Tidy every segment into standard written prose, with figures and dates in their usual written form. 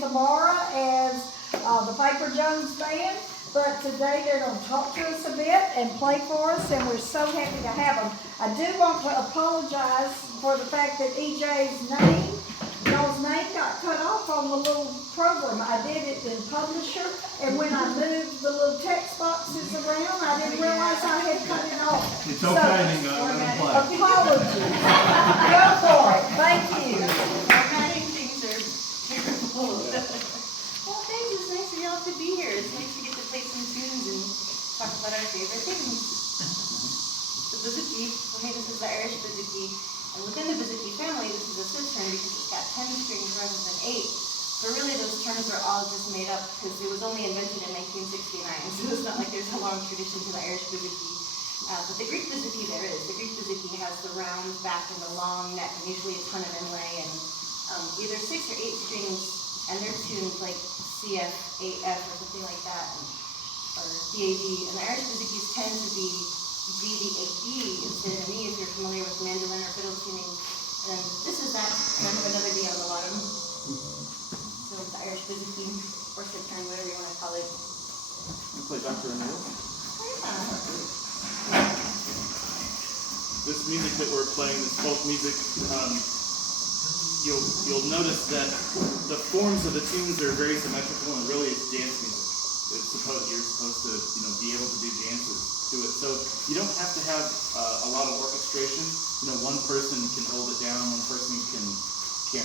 Tomorrow as the Paper Jones Band, but today they're going to talk to us a bit and play for us, and we're so happy to have them. I do want to apologize for the fact that EJ's name, y'all's name got cut off on the little program. I did it in Publisher, and when I moved the little text boxes around, I didn't realize I had cut it off. It's okay, apologies. Go for it. Thank you. Well, thanks. It's nice for y'all to be here. It's nice to get to play some tunes and talk about our favorite things. The bouzouki. For me, this is the Irish bouzouki. And within the bouzouki family, this is a Swiss term because it's got 10 strings rather than 8. So really, those terms are all just made up because it was only invented in 1969. So it's not like there's a long tradition to the Irish bouzouki. But the Greek bouzouki there is. The Greek bouzouki has the round back and the long neck and usually a ton of inlay and either 6 or 8 strings. And they're tuned like CF, 8F, or something like that, or DAD. And the Irish bouzouki's tend to be G, D, A, D instead of an E if you're familiar with mandolin or fiddle tuning. And this is that, and I have another D on the bottom. So the Irish bouzouki, or sitar, whatever you want to call it. You play Dr. O'Neill? This music that we're playing, this folk music, you'll notice that the forms of the tunes are very symmetrical, and really it's dance music. You're supposed to be able to do dances to it. So you don't have to have a lot of orchestration. One person can hold it down. One person can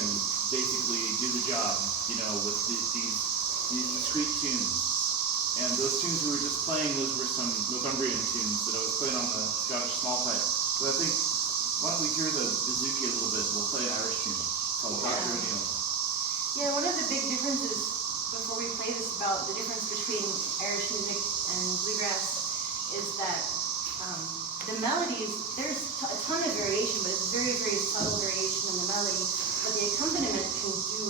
basically do the job. With these discrete tunes. And those tunes we were just playing, those were some Northumbrian tunes that I was playing on the Scottish small pipe. But I think why don't we hear the bouzouki a little bit? We'll play an Irish tune called Dr. O'Neill. Yeah, one of the big differences before we play this about the difference between Irish music and bluegrass is that the melodies, there's a ton of variation, but it's very, very subtle variation in the melody. But the accompaniment can do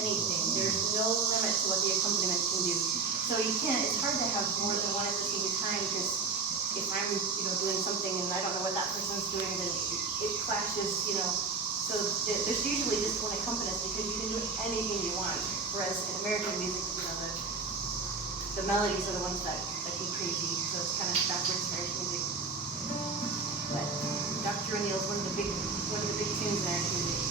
anything. There's no limit to what the accompaniment can do. So it's hard to have more than one at the same time because if I'm, doing something and I don't know what that person's doing, then it clashes, So there's usually just one accompanist because you can do anything you want. Whereas in American music, the melodies are the ones that go crazy. So it's kind of backwards Irish music. But Dr. O'Neill is one of the big tunes in Irish music.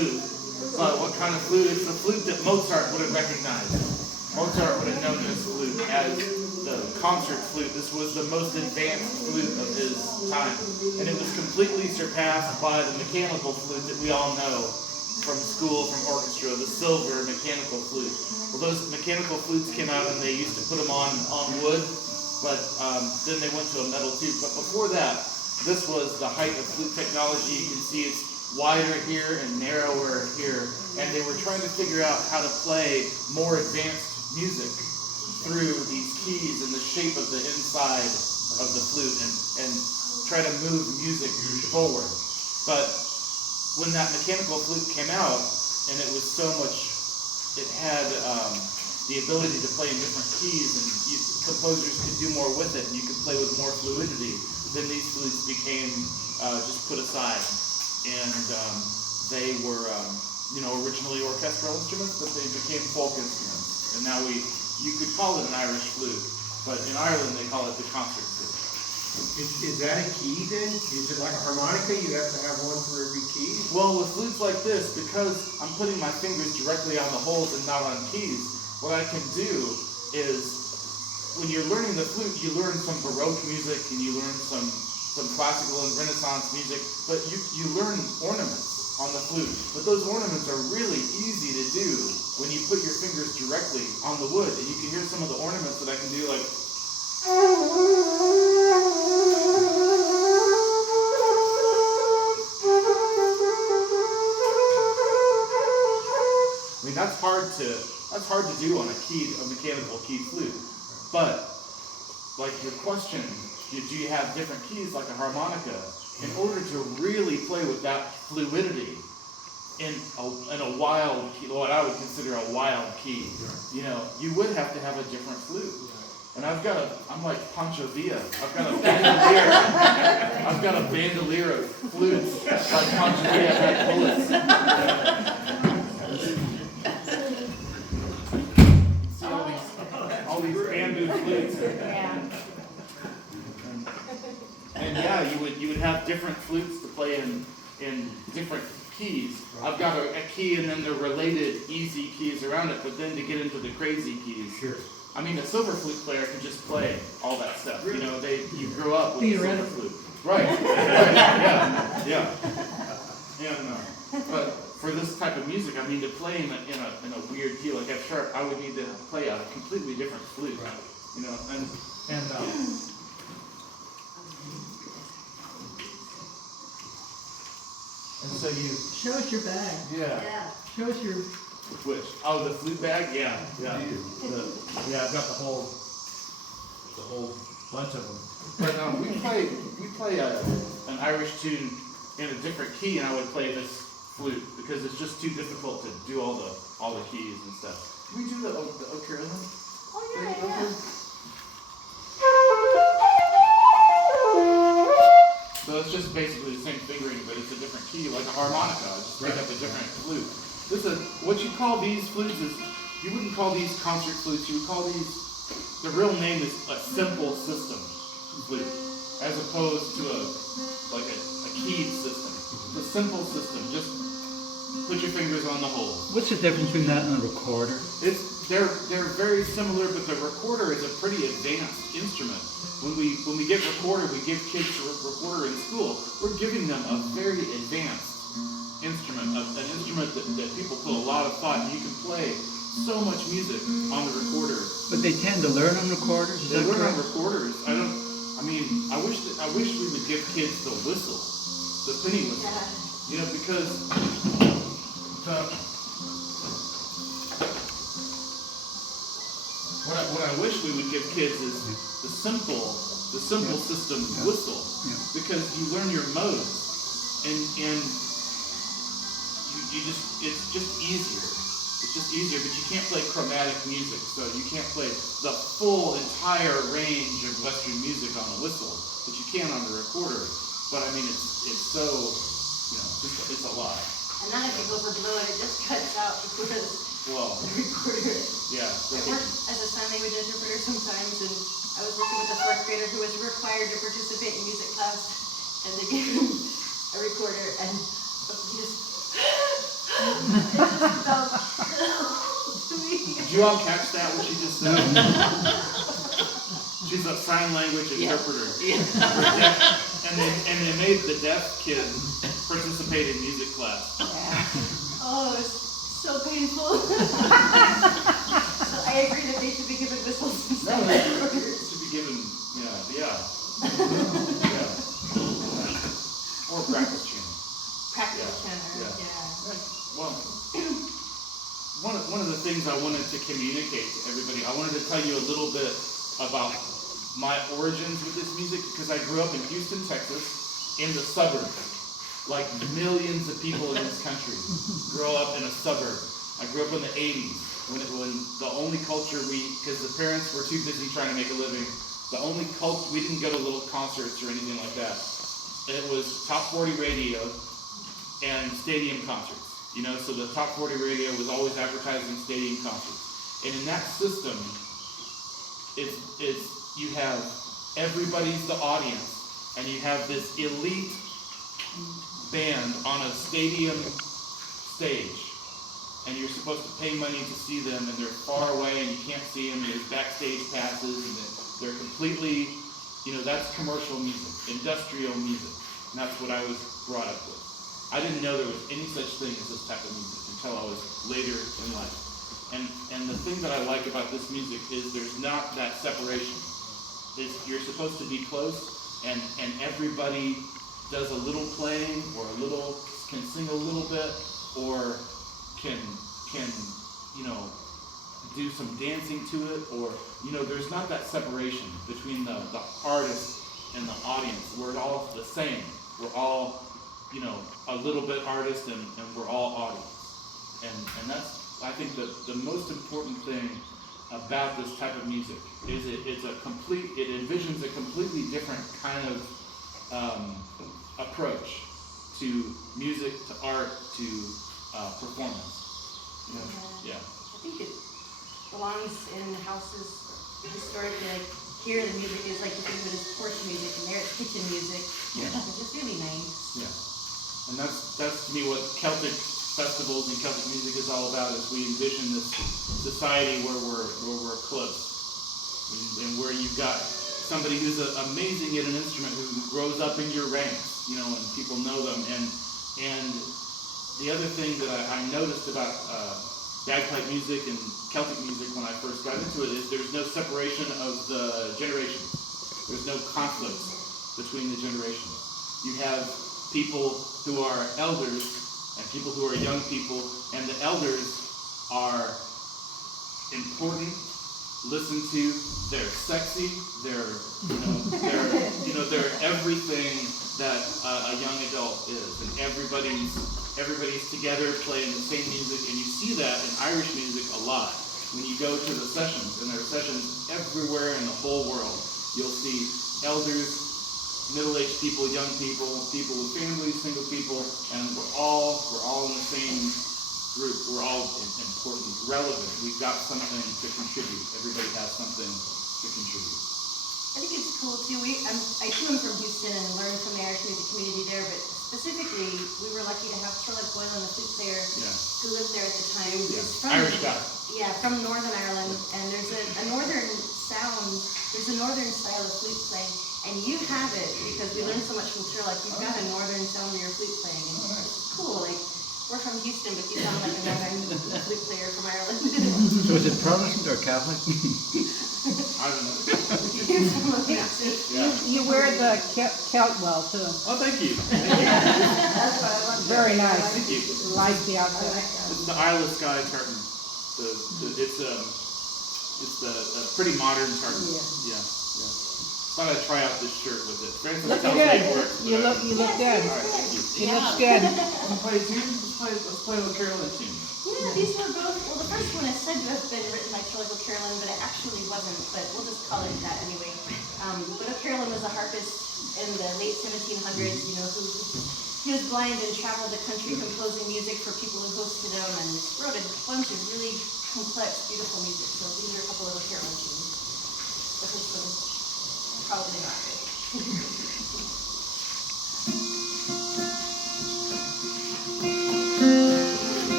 flute. But what kind of flute? It's the flute that Mozart would have recognized. Mozart would have known this flute as the concert flute. This was the most advanced flute of his time. And it was completely surpassed by the mechanical flute that we all know from school, from orchestra, the silver mechanical flute. Well, those mechanical flutes came out and they used to put them on wood, but then they went to a metal tube. But before that, this was the height of flute technology. You can see it's wider here and narrower here. And they were trying to figure out how to play more advanced music through these keys and the shape of the inside of the flute and try to move music forward. But when that mechanical flute came out, and it was so much, it had the ability to play in different keys, and composers could do more with it, and you could play with more fluidity, then these flutes became just put aside. And they were, originally orchestral instruments, but they became folk instruments. And now you could call it an Irish flute, but in Ireland they call it the concert flute. Is that a key then? Is it like a harmonica? You have to have one for every key? Well, with flutes like this, because I'm putting my fingers directly on the holes and not on keys, what I can do is, when you're learning the flute, you learn some Baroque music and you learn some classical and Renaissance music, but you learn ornaments on the flute. But those ornaments are really easy to do when you put your fingers directly on the wood. And you can hear some of the ornaments that I can do, like... I mean, that's hard to do on a mechanical keyed flute. But, like your question, do you have different keys like a harmonica? In order to really play with that fluidity in a wild key, what I would consider a wild key, you would have to have a different flute. And I'm like Pancho Villa. I've got a bandolier of flutes like Pancho Villa had bullets. See all these bamboo flutes. Yeah. And yeah, you would have different flutes to play in different keys. I've got a key and then the related easy keys around it, but then to get into the crazy keys. Sure. I mean, a silver flute player can just play all that stuff. Really? You grew up with a Peter silver Renner. flute. Right. Yeah. But for this type of music, I mean, to play in a weird key like F sharp, I would need to play a completely different flute. Right. And so you, Show us your bag. yeah. Show us your. Which? Oh, the flute bag? Yeah. I've got the whole bunch of them. But we play an Irish tune in a different key, and I would play this flute because it's just too difficult to do all the keys and stuff. Can we do the O'Carolyn? Oh, yeah. So it's just basically the same fingering, but it's a different key, like a harmonica. I just pick up a different flute. What you call these flutes is, you wouldn't call these concert flutes, you would call these, the real name is a simple system flute, as opposed to a keyed system. It's a simple system, just put your fingers on the hole. What's the difference between that and a recorder? They're very similar, but the recorder is a pretty advanced instrument. When we get recorder, we give kids a recorder in school, we're giving them a very advanced instrument, an instrument that people put a lot of thought. You can play so much music on the recorder. But they tend to learn on recorders. Is They that learn on correct? recorders. I wish we would give kids the whistle, the penny whistle. Because what I wish we would give kids is the simple system whistle, because you learn your modes and it's just easier. It's just easier, but you can't play chromatic music, so you can't play the full entire range of Western music on a whistle, but you can on the recorder. But I mean, it's so, it's a lot. And then if you go for blue and it just cuts out because Well, the recorder. yeah. I worked as a sign language interpreter sometimes, and I was working with a fourth grader who was required to participate in music class, and they gave him a recorder, and he just Did you all catch that, what she just said? She's a sign language interpreter. Yeah. For deaf- and they made the deaf kid participate in music class. Oh, it's so painful. So I agree that they should be given whistles No, instead. they should be given, yeah. Or practice chanting. Practice Yeah, tenor, yeah. yeah. Well, one of the things I wanted to communicate to everybody, I wanted to tell you a little bit about my origins with this music, because I grew up in Houston, Texas, in the suburbs. Like millions of people in this country grow up in a suburb. I grew up in the 80s, when the only culture because the parents were too busy trying to make a living, the only culture, we didn't go to little concerts or anything like that. It was top 40 radio and stadium concerts. So the top 40 radio was always advertising stadium concerts. And in that system, you have everybody's the audience, and you have this elite band on a stadium stage, and you're supposed to pay money to see them, and they're far away and you can't see them. There's backstage passes, and they're completely, that's commercial music, industrial music, and that's what I was brought up with. I didn't know there was any such thing as this type of music until I was later in life. And the thing that I like about this music is there's not that separation. You're supposed to be close, and everybody does a little playing, or can sing a little bit, or can do some dancing to it, or there's not that separation between the artist and the audience. We're all the same. We're all a little bit artist, and we're all audience. And that's, I think, the most important thing about this type of music is it envisions a completely different kind of approach to music, to art, to performance. Yeah. I think it belongs in houses historically. Like here, the music is like you think of it as porch music, and there it's kitchen music, which is really nice. Yeah. And that's to me what Celtic festivals and Celtic music is all about. Is we envision this society where we're close, and where you've got somebody who's amazing at an instrument who grows up in your ranks, and people know them. And the other thing that I noticed about bagpipe music and Celtic music when I first got into it is there's no separation of the generations. There's no conflicts between the generations. You have people who are elders and people who are young people, and the elders are important, listened to, they're sexy, they're everything that a young adult is, and everybody's together playing the same music, and you see that in Irish music a lot. When you go to the sessions, and there are sessions everywhere in the whole world, you'll see elders, middle-aged people, young people, people with families, single people, and we're all in the same group. We're all important, relevant. We've got something to contribute. Everybody has something to contribute. I think it's cool too. I too am from Houston and learned from the Irish music community there, but specifically, we were lucky to have Sherlock Boylan, the flute player, who lived there at the time. Yeah. Irish guy. Yeah, from Northern Ireland, and there's a northern sound. There's a northern style of flute playing, and you have it because we learned so much from Sherlock. You've got a northern sound of your flute playing, and it's cool. Like we're from Houston, but you sound like a northern flute player from Ireland. So is it Protestant or Catholic? I don't know. You wear the kilt well too. Oh, thank you. Thank you. Very nice. Thank you. Like the outfit. It's the Isle of Skye tartan. It's a pretty modern tartan. Yeah. Thought I'd try out this shirt with it. Francis Look tells good. me it works. You look good. All right, thank you. You look good. Let's play a tune. Let's play a little Carolyn tune. Yeah, these were both, well, the first one is said to have been written by Sherlock O'Carrollin, but it actually wasn't, but we'll just call it that anyway. But O'Carrollin was a harpist in the late 1700s, he was blind and traveled the country composing music for people who hosted him, and wrote a bunch of really complex, beautiful music. So these are a couple of O'Carrollin tunes. The first one is probably not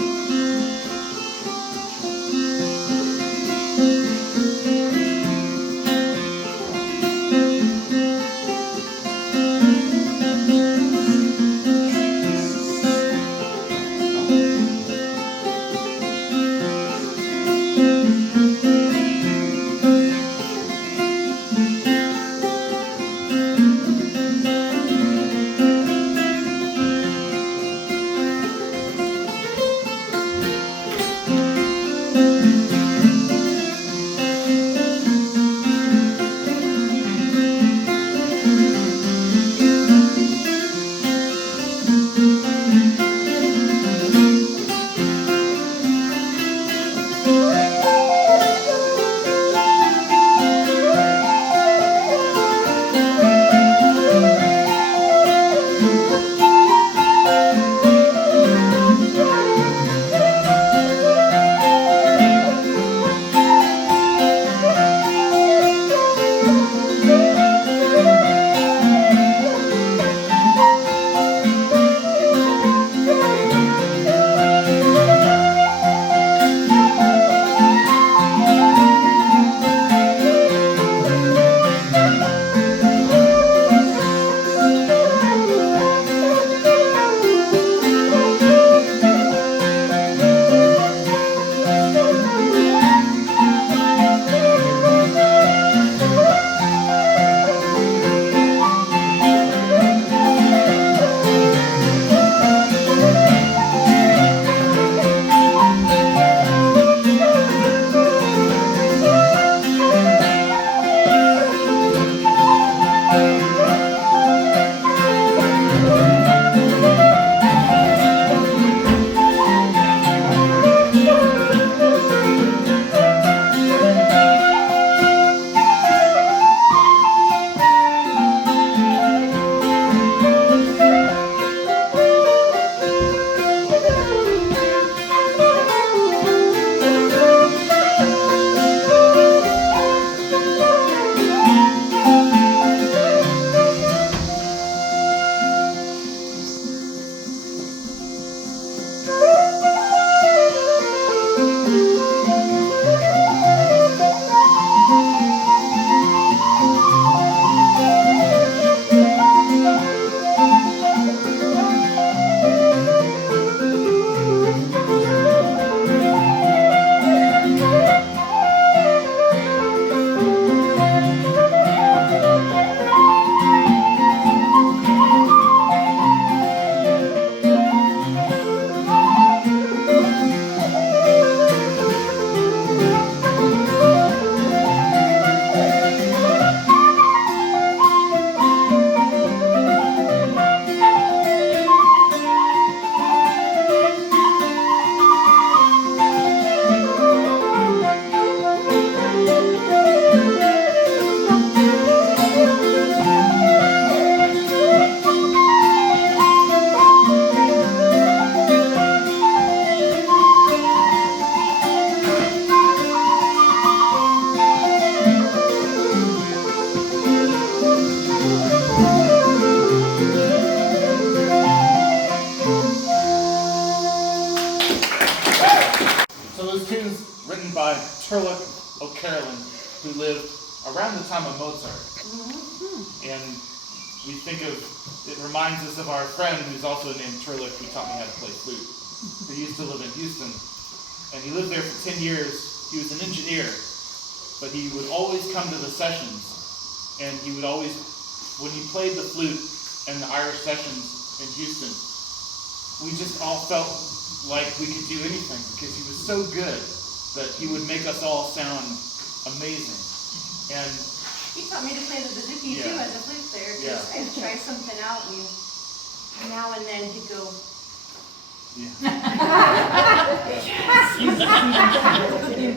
good. So those tunes written by Turlock O'Carolan, who lived around the time of Mozart. And we think of, it reminds us of our friend who's also named Turlock, who taught me how to play flute, who used to live in Houston. And he lived there for 10 years. He was an engineer, but he would always come to the sessions. And he would always, when he played the flute and the Irish sessions in Houston, we just all felt like we could do anything because he was so good that he would make us all sound amazing. And He taught me to play the bouzouki too as a flute player, because I'd try something out and now and then he'd go, You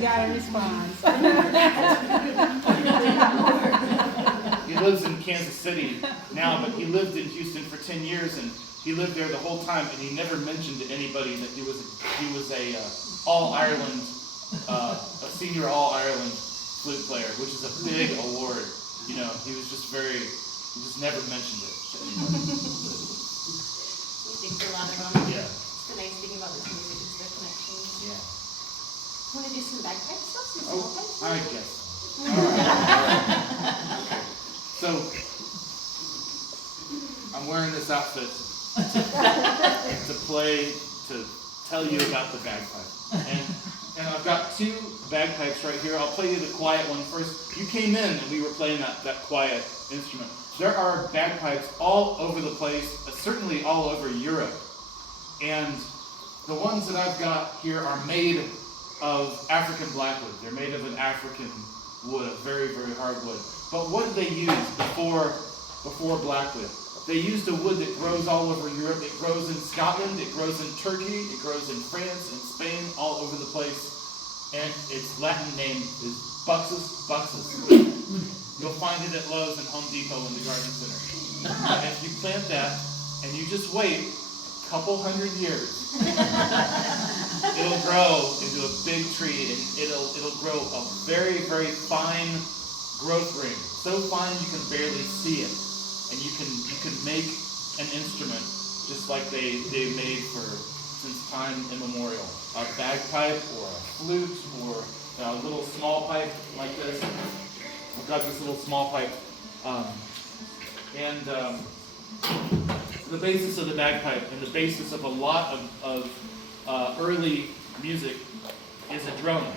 got a response. he lives in Kansas City now, but he lived in Houston for 10 years, and he lived there the whole time, and he never mentioned to anybody that he was a All Ireland, a senior All Ireland flute player, which is a big award. You know, he just never mentioned it to anybody. we think a lot about it. Yeah. It's the nice thing about this music is the connections. Yeah. Want to do some bagpipe stuff? Some Oh, small pipes? I guess. All right. Okay. So, I'm wearing this outfit to play, to tell you about the bagpipe. And I've got two bagpipes right here. I'll play you the quiet one first. You came in and we were playing that quiet instrument. There are bagpipes all over the place, certainly all over Europe. And the ones that I've got here are made of African blackwood. They're made of an African wood, a very, very hard wood. But what did they use before blackwood? They used a wood that grows all over Europe. It grows in Scotland, it grows in Turkey, it grows in France and Spain, all over the place. And its Latin name is Buxus buxus. You'll find it at Lowe's and Home Depot in the garden center. And if you plant that and you just wait a couple hundred years, it'll grow into a big tree, and it'll grow a very, very fine growth ring. So fine you can barely see it. And you can make an instrument just like they made since time immemorial. A bagpipe or a flute or a little small pipe like this. I've got this little small pipe. The basis of the bagpipe and the basis of a lot of early music is a drone.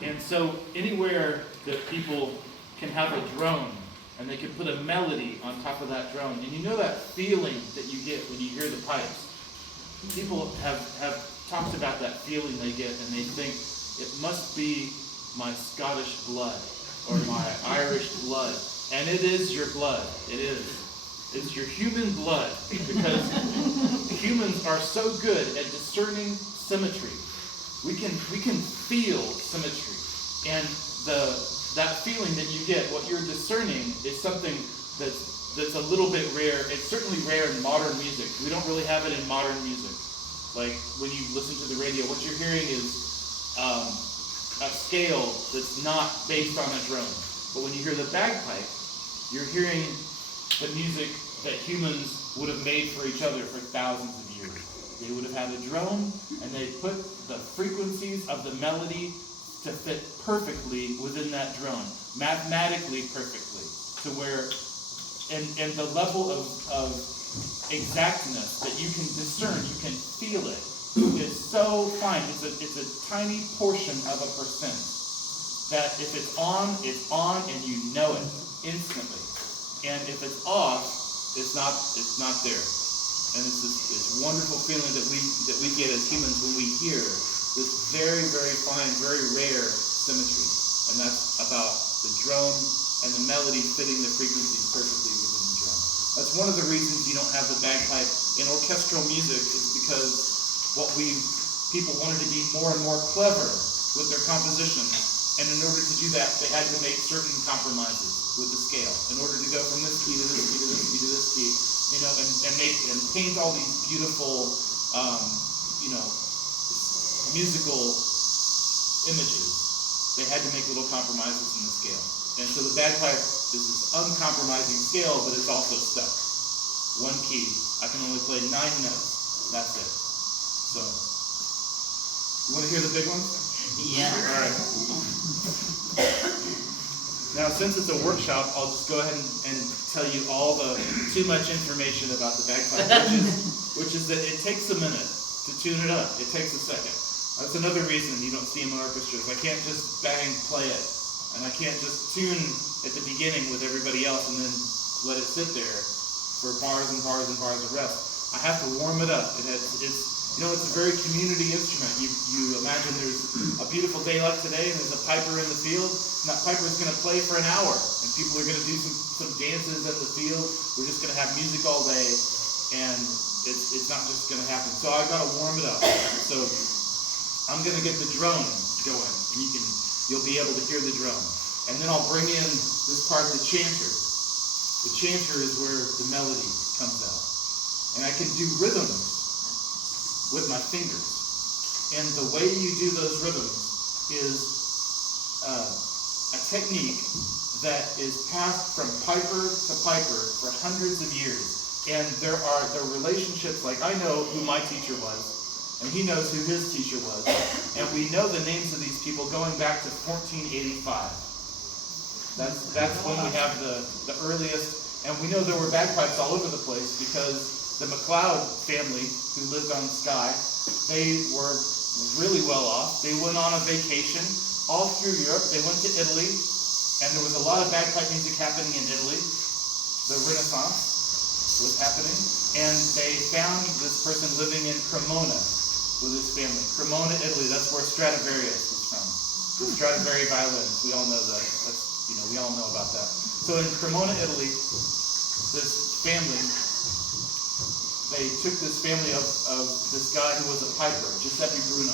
And so anywhere that people can have a drone, and they can put a melody on top of that drone. And you know that feeling that you get when you hear the pipes? People have talked about that feeling they get, and they think, it must be my Scottish blood, or my Irish blood. And it is your blood. It is. It's your human blood, because humans are so good at discerning symmetry. We can feel symmetry. And that feeling that you get, what you're discerning, is something that's a little bit rare. It's certainly rare in modern music. We don't really have it in modern music. Like when you listen to the radio, what you're hearing is a scale that's not based on a drone. But when you hear the bagpipe, you're hearing the music that humans would have made for each other for thousands of years. They would have had a drone, and they put the frequencies of the melody to fit perfectly within that drone, mathematically perfectly, to where, and the level of exactness that you can discern, you can feel it, is so fine. It's a tiny portion of a percent that if it's on, and you know it instantly. And if it's off, it's not there. And it's this wonderful feeling that we get as humans when we hear this very, very fine, very rare symmetry. And that's about the drone and the melody fitting the frequencies perfectly within the drum. That's one of the reasons you don't have the bagpipe in orchestral music, is because people wanted to be more and more clever with their compositions. And in order to do that, they had to make certain compromises with the scale. In order to go from this key to this key to this key to this key, and paint all these beautiful, musical images, they had to make little compromises in the scale. And so the bagpipe is this uncompromising scale, but it's also stuck. One key. I can only play 9 notes. That's it. So You want to hear the big ones? Yeah. All right. Now, since it's a workshop, I'll just go ahead and tell you all the too much information about the bagpipe, which is that it takes a minute to tune it up. It takes a second. That's another reason you don't see them in orchestras. I can't just bang play it, and I can't just tune at the beginning with everybody else and then let it sit there for bars and bars and bars of rest. I have to warm it up, and it's a very community instrument. You imagine there's a beautiful day like today, and there's a piper in the field, and that piper is going to play for an hour, and people are going to do some dances in the field. We're just going to have music all day, and it's not just going to happen. So I've got to warm it up. So I'm going to get the drone going, and you'll be able to hear the drone. And then I'll bring in this part, the chanter. The chanter is where the melody comes out. And I can do rhythms with my fingers. And the way you do those rhythms is a technique that is passed from piper to piper for hundreds of years. And there are relationships, like I know who my teacher was, and he knows who his teacher was. And we know the names of these people going back to 1485. That's when we have the earliest, and we know there were bagpipes all over the place because the MacLeod family, who lived on Skye, they were really well off. They went on a vacation all through Europe. They went to Italy, and there was a lot of bagpipe music happening in Italy. The Renaissance was happening, and they found this person living in Cremona with his family. Cremona, Italy, that's where Stradivarius was from. The Stradivari violins, we all know that. We all know about that. So in Cremona, Italy, this family, they took this family of this guy who was a piper, Giuseppe Bruno,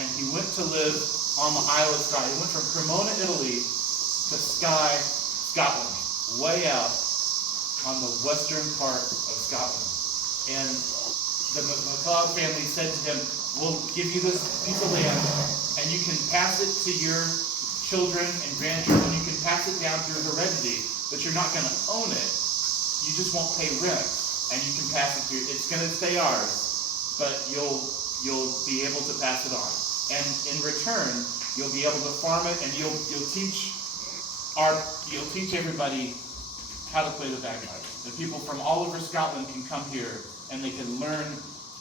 and he went to live on the Isle of Skye. He went from Cremona, Italy to Skye, Scotland, way out on the western part of Scotland. And the MacLeod family said to him, we'll give you this piece of land, and you can pass it to your children and grandchildren. You can pass it down through heredity, but you're not going to own it. You just won't pay rent. And you can pass it through. It's going to stay ours, but you'll be able to pass it on. And in return, you'll be able to farm it, and you'll teach everybody how to play the bagpipe. The people from all over Scotland can come here, and they can learn,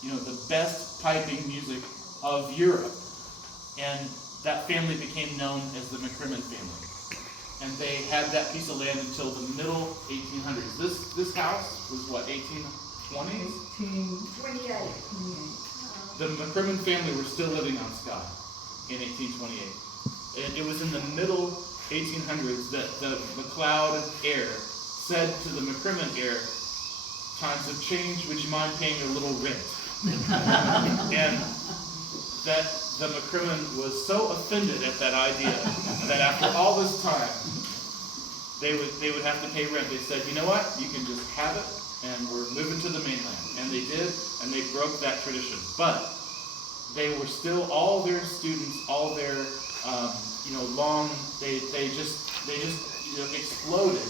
the best piping music of Europe. And that family became known as the McCrimmon family. And they had that piece of land until the middle 1800s. This house was what, 1820s? 28. The McCrimmon family were still living on Skye in 1828. And it was in the middle 1800s that the MacLeod heir said to the McCrimmon heir, times have changed, would you mind paying a little rent? And that the McCrimmon was so offended at that idea that after all this time, they would have to pay rent. They said, you know what, you can just have it, and we're moving to the mainland. And they did, and they broke that tradition. But they were still, all their students, all their, they just exploded,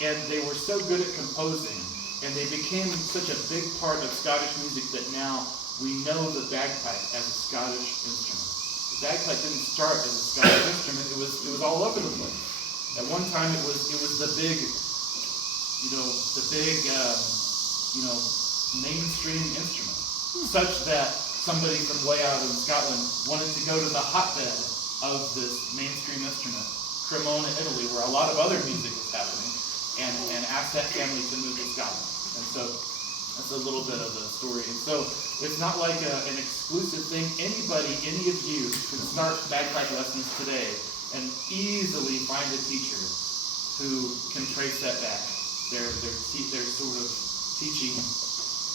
and they were so good at composing, and they became such a big part of Scottish music that now we know the bagpipe as a Scottish instrument. The bagpipe didn't start as a Scottish instrument. It was all over the place. At one time, it was the big, mainstream instrument, such that somebody from way out in Scotland wanted to go to the hotbed of this mainstream instrument, Cremona, Italy, where a lot of other music was happening, and asked that family to move to Scotland. And so that's a little bit of the story. And so it's not like an exclusive thing. Any of you can start bagpipe lessons today and easily find a teacher who can trace that back, their sort of teaching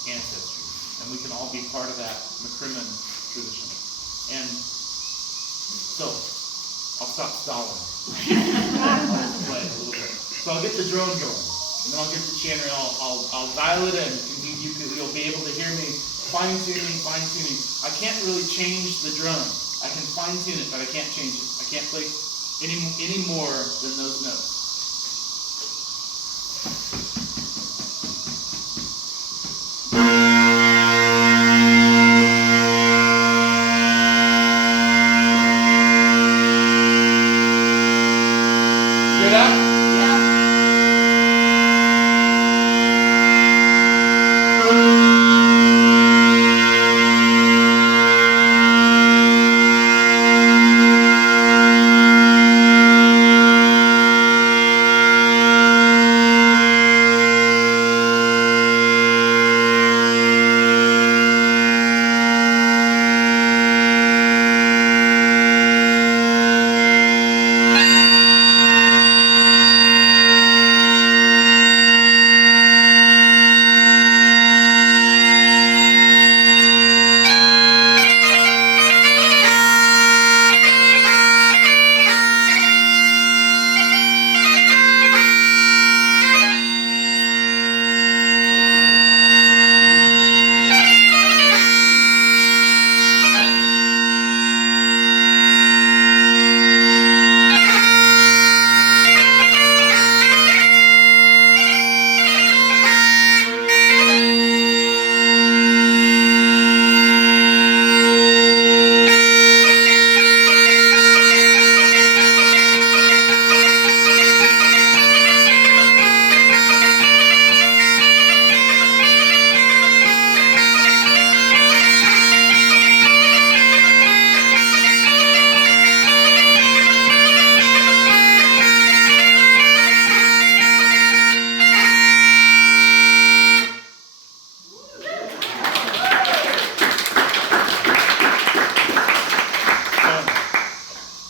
ancestry. And we can all be part of that McCrimmon tradition. And so, I'll stop stalling. I'll play a little bit. So I'll get the drone going, and then I'll get the chanter, and I'll dial it in. You'll be able to hear me fine-tuning. I can't really change the drum. I can fine-tune it, but I can't change it. I can't play any more than those notes.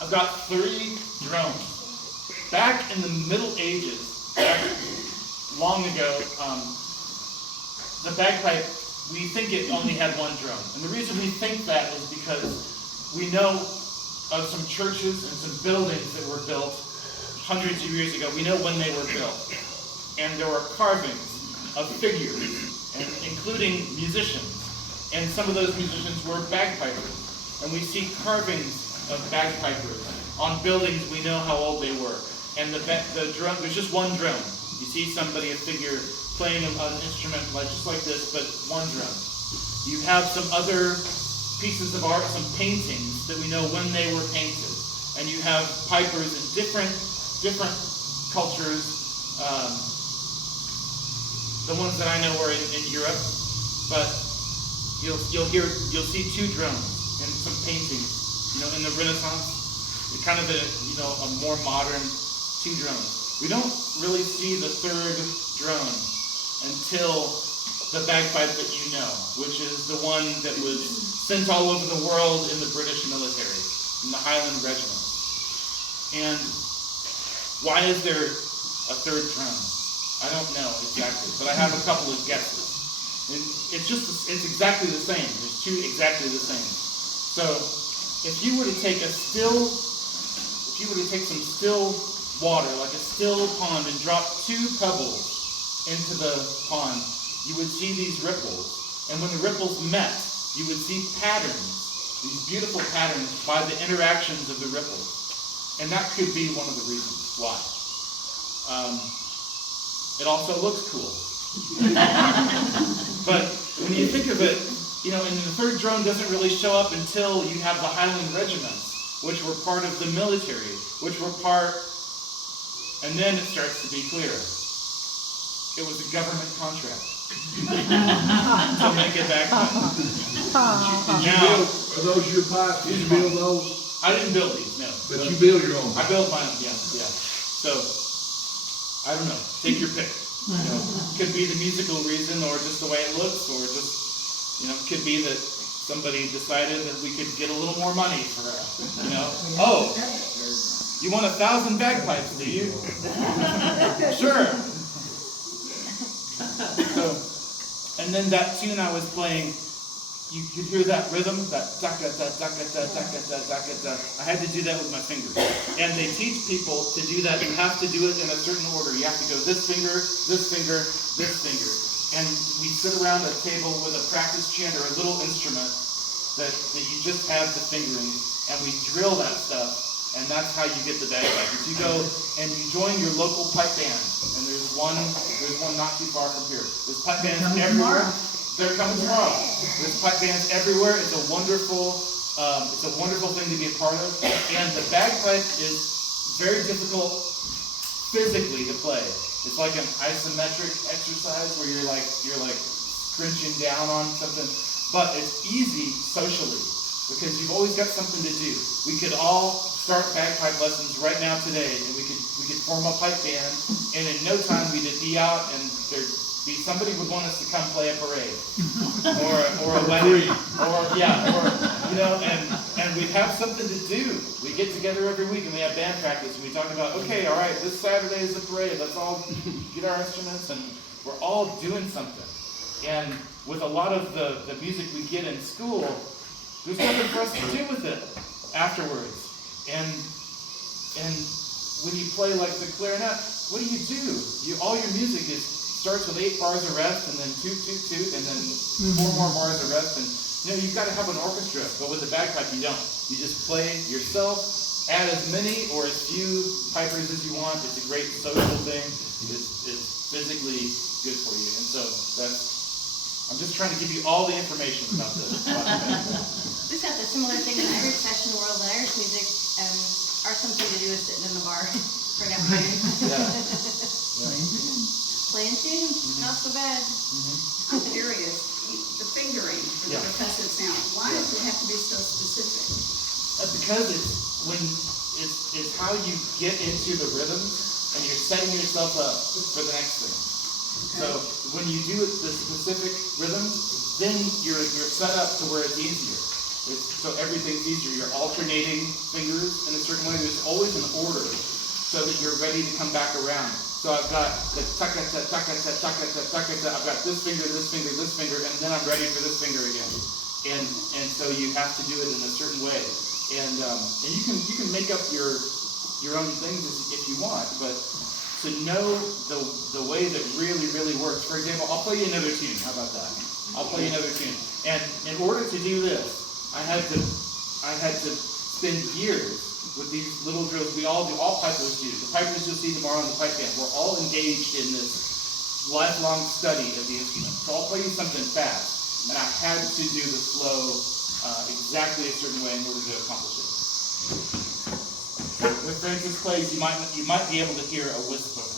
I've got 3 drones. Back in the Middle Ages, back long ago, the bagpipe, we think it only had 1 drone. And the reason we think that is because we know of some churches and some buildings that were built hundreds of years ago. We know when they were built. And there were carvings of figures, and including musicians. And some of those musicians were bagpipers. And we see carvings of bagpipers on buildings. We know how old they were. And the drum, there's just 1 drone. You see somebody, a figure, playing an instrument just like this, but 1 drum. You have some other pieces of art, some paintings that we know when they were painted. And you have pipers in different cultures. The ones that I know are in Europe, but you'll see 2 drones in some paintings. In the Renaissance, kind of a more modern 2 drones. We don't really see the 3rd drone until the bagpipe that you know, which is the one that was sent all over the world in the British military, in the Highland regiments. And why is there a 3rd drone? I don't know exactly, but I have a couple of guesses. And it's exactly the same. There's 2 exactly the same. So if you were to take some still water, like a still pond, and drop 2 pebbles into the pond, you would see these ripples. And when the ripples met, you would see patterns, these beautiful patterns by the interactions of the ripples. And that could be one of the reasons why. It also looks cool. But when you think of it, and the 3rd drone doesn't really show up until you have the Highland regiments, which were part of the military, and then it starts to be clear. It was a government contract to make it bagpipe. Are those your pipes? Did you build those? I didn't build these, no. But you build your own. I built mine, yeah. So, I don't know. Take your pick. Could be the musical reason, or just the way it looks, or just, could be that somebody decided that we could get a little more money for, Oh, you want 1,000 bagpipes, do you? Sure. So, and then that tune I was playing, you could hear that rhythm, that da-ka-da-da-ka-da-da-ka-da-da-ka-da. I had to do that with my fingers. And they teach people to do that. You have to do it in a certain order. You have to go this finger, this finger, this finger. And we sit around a table with a practice chant or a little instrument that you just have the fingering, and we drill that stuff, and that's how you get the bagpipe. If you go and you join your local pipe band, and there's one not too far from here. There's pipe bands everywhere. They're coming tomorrow. There's pipe bands everywhere. It's a wonderful thing to be a part of. And the bagpipe is very difficult physically to play. It's like an isometric exercise where you're like scrunching down on something. But it's easy socially because you've always got something to do. We could all start bagpipe lessons right now today, and we could form a pipe band, and in no time we'd be out, and somebody would want us to come play a parade, or a wedding, and we have something to do. We get together every week and we have band practice, and we talk about, okay, all right, this Saturday is the parade. Let's all get our instruments, and we're all doing something. And with a lot of the music we get in school, there's nothing for us to do with it afterwards. And when you play like the clarinet, what do? All your music starts with 8 bars of rest, and then toot, toot, toot, and then 4 more bars of rest. And you've got to have an orchestra, but with the bagpipe you don't. You just play yourself, add as many or as few pipers as you want. It's a great social thing. It's physically good for you. And so I'm just trying to give you all the information about this. We've got the similar thing in the Irish session world, and Irish music are something to do with sitting in the bar for an afternoon. Playing tunes, not so bad. I'm curious, the fingering for the percussive sound, why does it have to be so specific? Because it's how you get into the rhythms, and you're setting yourself up for the next thing. Okay. So when you do the specific rhythms, then you're set up to where it's easier. So everything's easier. You're alternating fingers in a certain way. There's always an order so that you're ready to come back around. So I've got the takata, takata, takata, takata. I've got this finger, and then I'm ready for this finger again. And so you have to do it in a certain way. And you can make up your own things if you want, but to know the way that really, really works. For example, I'll play you another tune. How about that? I'll play you another tune. And in order to do this, I had to spend years with these little drills. We all do, all pipers do. The pipers you'll see tomorrow in the pipe band, we're all engaged in this lifelong study of the instrument. So I'll play you something fast, and I had to do the flow exactly a certain way in order to accomplish it. When Francis plays, you might be able to hear a wisp of her.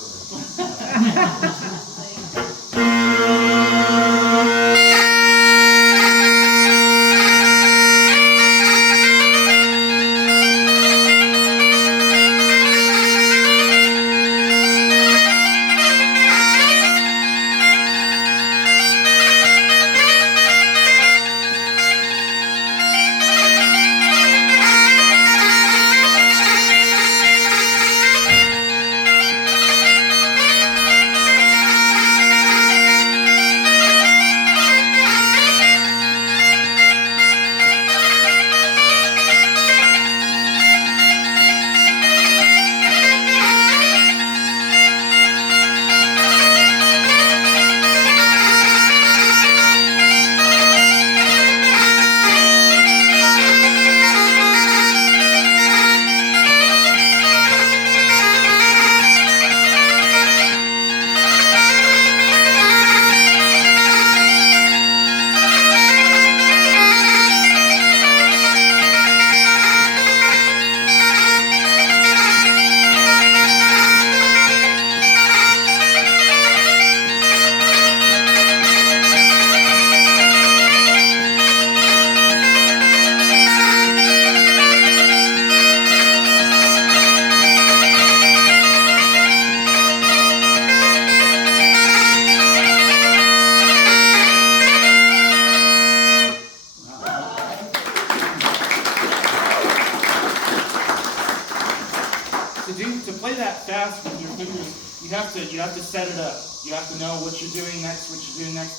To play that fast with your fingers, you have to set it up. You have to know what you're doing next,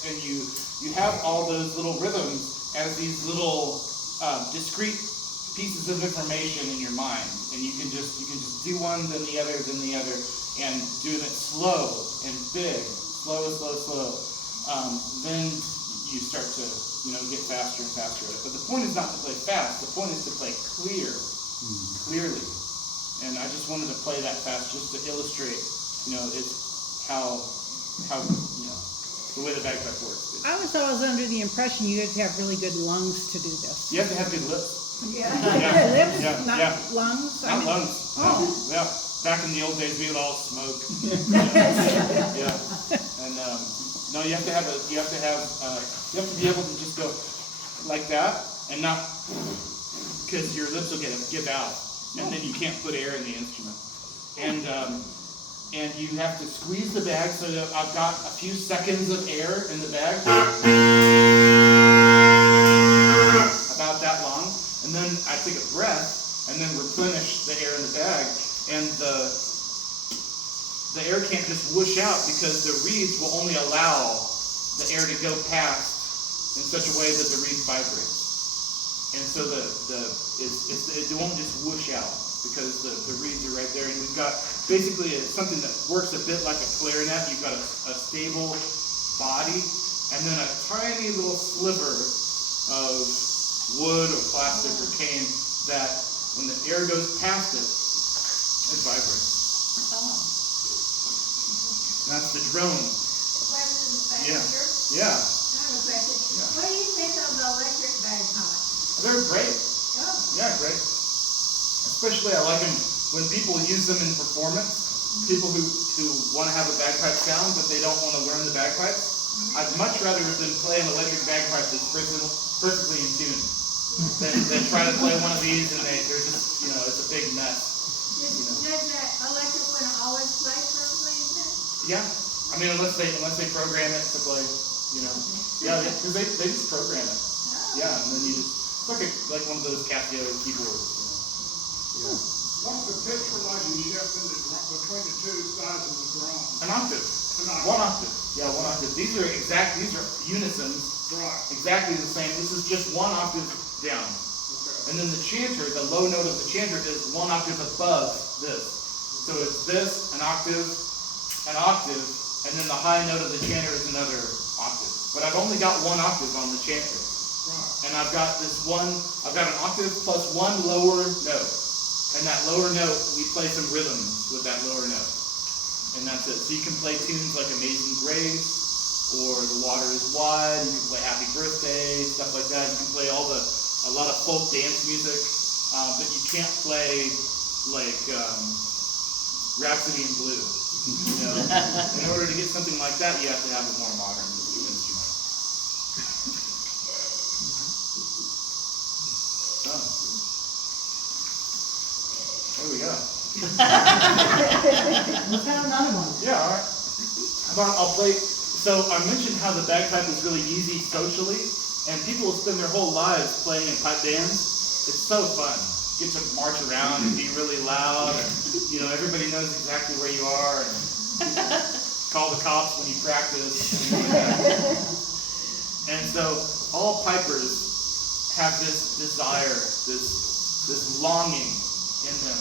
and you have all those little rhythms as these little discrete pieces of information in your mind, and you can just do one, then the other, and do it slow and big, slow. Then you start to get faster and faster at it. But the point is not to play fast. The point is to play clearly. And I just wanted to play that fast just to illustrate, it's how the way the bagpipe works. I was always under the impression you had to have really good lungs to do this. You have to have good lips. Yeah. Lips, not yeah. lungs? Not lungs. Oh. No. Yeah. Back in the old days, we would all smoke. Yeah. And no, you have to be able to just go like that, and not, because your lips will give out. And then you can't put air in the instrument. And you have to squeeze the bag so that I've got a few seconds of air in the bag. About that long. And then I take a breath and then replenish the air in the bag. And the air can't just whoosh out because the reeds will only allow the air to go past in such a way that the reeds vibrate. And so it won't just whoosh out because the reeds are right there. And we've got basically something that works a bit like a clarinet. You've got a stable body and then a tiny little sliver of wood or plastic or cane that when the air goes past it, it vibrates. Oh. That's the drone. Yeah. Yeah. What do you think of the electric bagpipe? They're great. Oh. Yeah, great. Especially I like them when people use them in performance. People who want to have a bagpipe sound, but they don't want to learn the bagpipes. I'd much rather them play an electric bagpipe that's perfectly in tune than try to play one of these and they're just, it's a big mess. Does that electric one always play perfectly in tune? Yeah. I mean, unless they program it to play, Yeah, because they just program it. Yeah, and then you just. like one of those Casio keyboards. What's the pitch relationship between the two sides of the drum? An octave. One octave. Yeah, one octave. These are unisons. Right. Exactly the same. This is just one octave down. Okay. And then the chanter, the low note of the chanter is one octave above this. So it's this, an octave, and then the high note of the chanter is another octave. But I've only got one octave on the chanter. Right. And I've got an octave plus one lower note. And that lower note, we play some rhythms with that lower note. And that's it. So you can play tunes like Amazing Grace, or The Water is Wide, you can play Happy Birthday, stuff like that. You can play a lot of folk dance music, but you can't play like Rhapsody in Blue. You know? In order to get something like that, you have to have a more modern instrument. So, there we go. Let's have another one. Yeah, all right. How about I'll play. So I mentioned how the bagpipe is really easy socially, and people will spend their whole lives playing in pipe bands. It's so fun. You get to march around and be really loud, and everybody knows exactly where you are, and call the cops when you practice. And so all pipers have this desire, this longing in them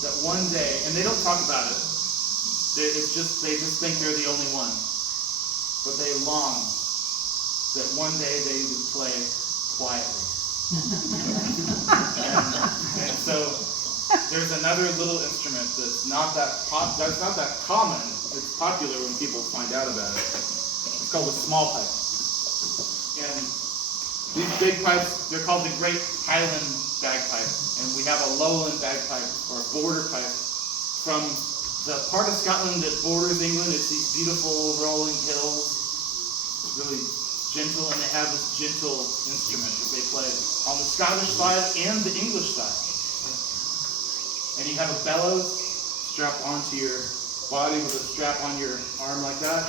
that one day, and they don't talk about it. They just think they're the only one. But they long that one day they would play quietly. and so there's another little instrument that's not that common. It's popular when people find out about it. It's called a small pipe. And these big pipes, they're called the Great Highland Bagpipe. And we have a lowland bagpipe, or a border pipe, from the part of Scotland that borders England. It's these beautiful rolling hills. It's really gentle, and they have this gentle instrument that they play on the Scottish side and the English side. And you have a bellows strapped onto your body with a strap on your arm like that.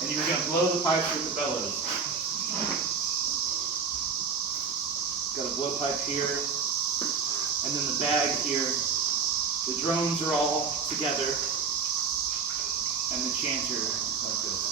And you're going to blow the pipes with the bellows. Got a blowpipe here, and then the bag here. The drones are all together, and the chanter like this.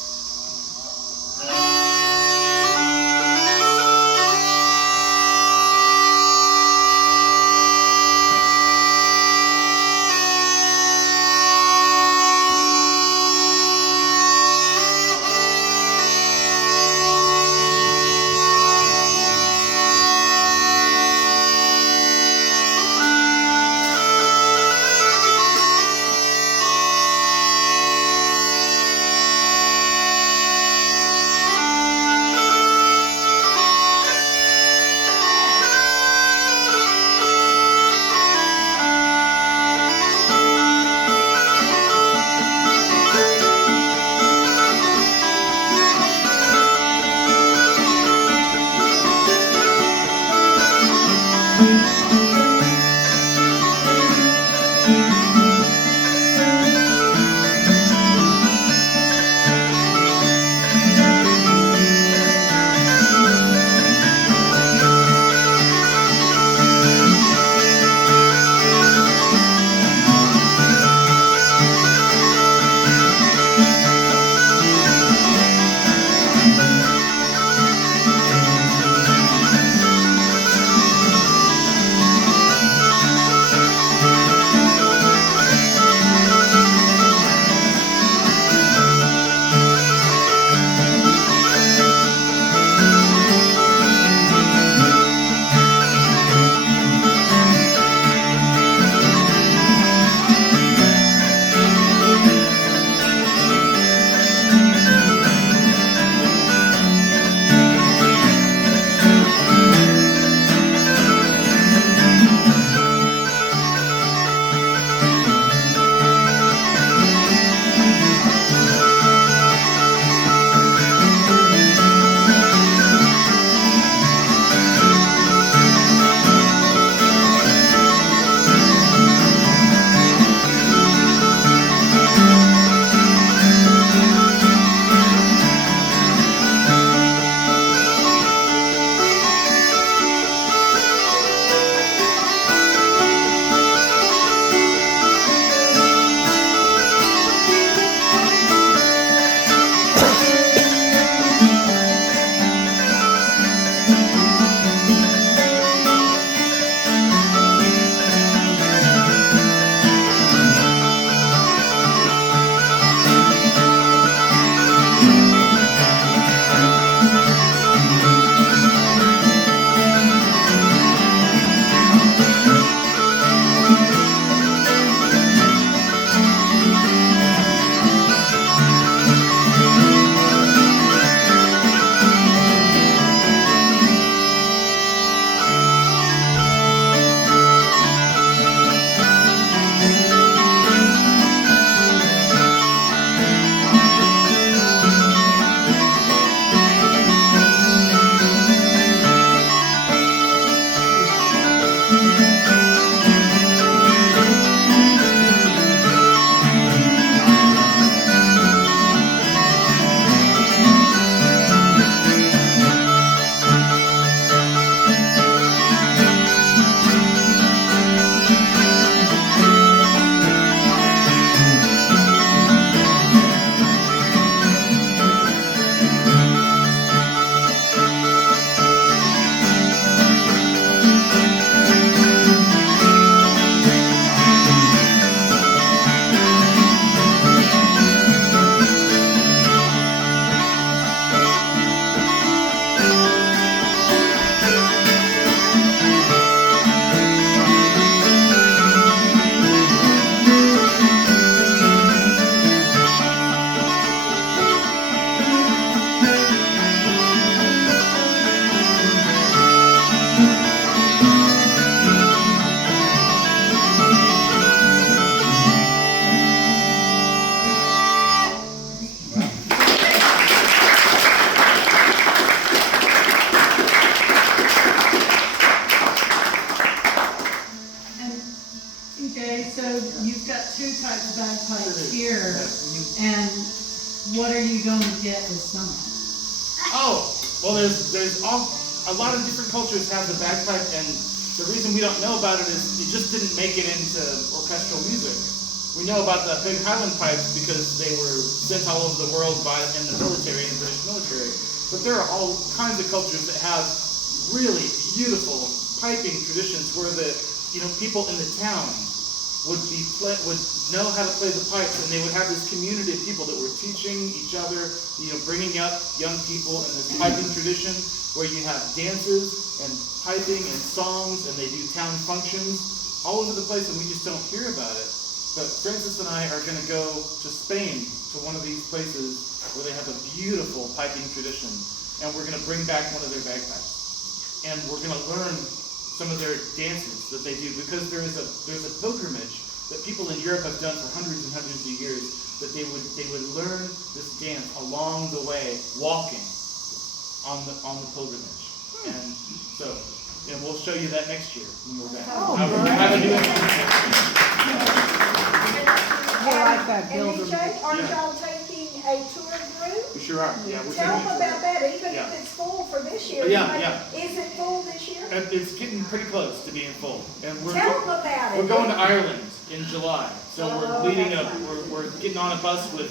you've got two types of bagpipes here, and what are you going to get this summer? Oh, well, there's a lot of different cultures have the bagpipe, and the reason we don't know about it is it just didn't make it into orchestral music. We know about the big Highland pipes because they were sent all over the world in the military, in the British military. But there are all kinds of cultures that have really beautiful piping traditions where the people in the town would know how to play the pipes, and they would have this community of people that were teaching each other, bringing up young people in this piping tradition where you have dances and piping and songs, and they do town functions all over the place, and we just don't hear about it. But Francis and I are going to go to Spain, to one of these places where they have a beautiful piping tradition, and we're going to bring back one of their bagpipes, and we're going to learn some of their dances that they do, because there's a pilgrimage that people in Europe have done for hundreds and hundreds of years, that they would learn this dance along the way, walking on the pilgrimage. And so, and we'll show you that next year when we're back. Oh, Have a new I like that And builder. EJ, aren't y'all taking a tour group? We sure are. Yeah, we're Tell them taking it. about that, even Yeah. if it's full for this year. Yeah, Like, yeah. Is it full this year? And it's getting pretty close to being full. And Tell them about it. we're going to Ireland in July. So Oh, we're leading that's we're getting on a bus with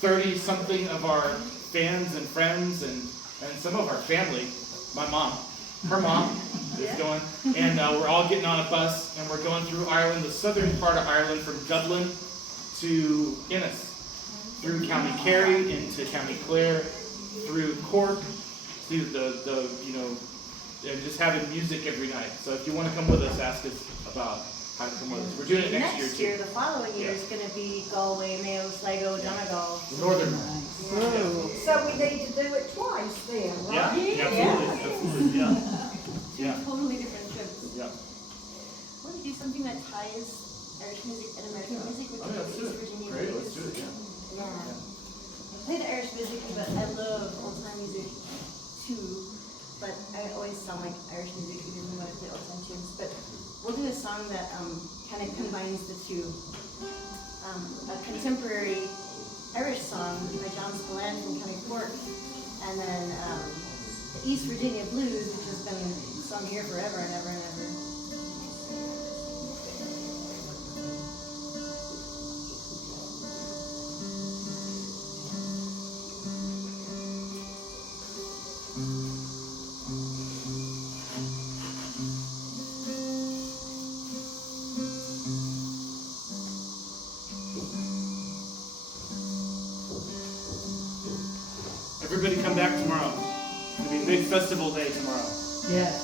30 something of our fans and friends and some of our family. My mom, her mom is going, and we're all getting on a bus, and we're going through Ireland, the southern part of Ireland, from Dublin to Ennis, through County Kerry into County Clare, through Cork, to the and just having music every night. So if you want to come with us, ask us about how to come with us. We're doing it next year too. The following year is going to be Galway, Mayo, Sligo, Donegal. The northern. So we need to do it twice then, Yeah, right? absolutely, yeah. Yeah. Totally different trips. Yeah. Want to do something that ties Irish music and American music with Oh, yeah, let's do East it. Virginia Great, blues? let's do it, yeah. Yeah. I play the Irish music, but I love old time music too. But I always sound like Irish music even when I play old time tunes. But we'll do a song that kind of combines the two. A contemporary Irish song by John Spillane from County Cork, and then the East Virginia blues, which has been sung here forever and ever and ever. Everybody come back tomorrow. It's going to be a big festival day tomorrow. Yes.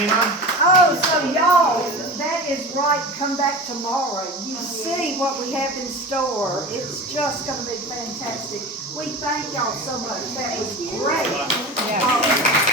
came on? Oh, so y'all, that is right, come back tomorrow. You see what we have in store. It's just gonna be fantastic. We thank y'all so much. That was great. Yeah.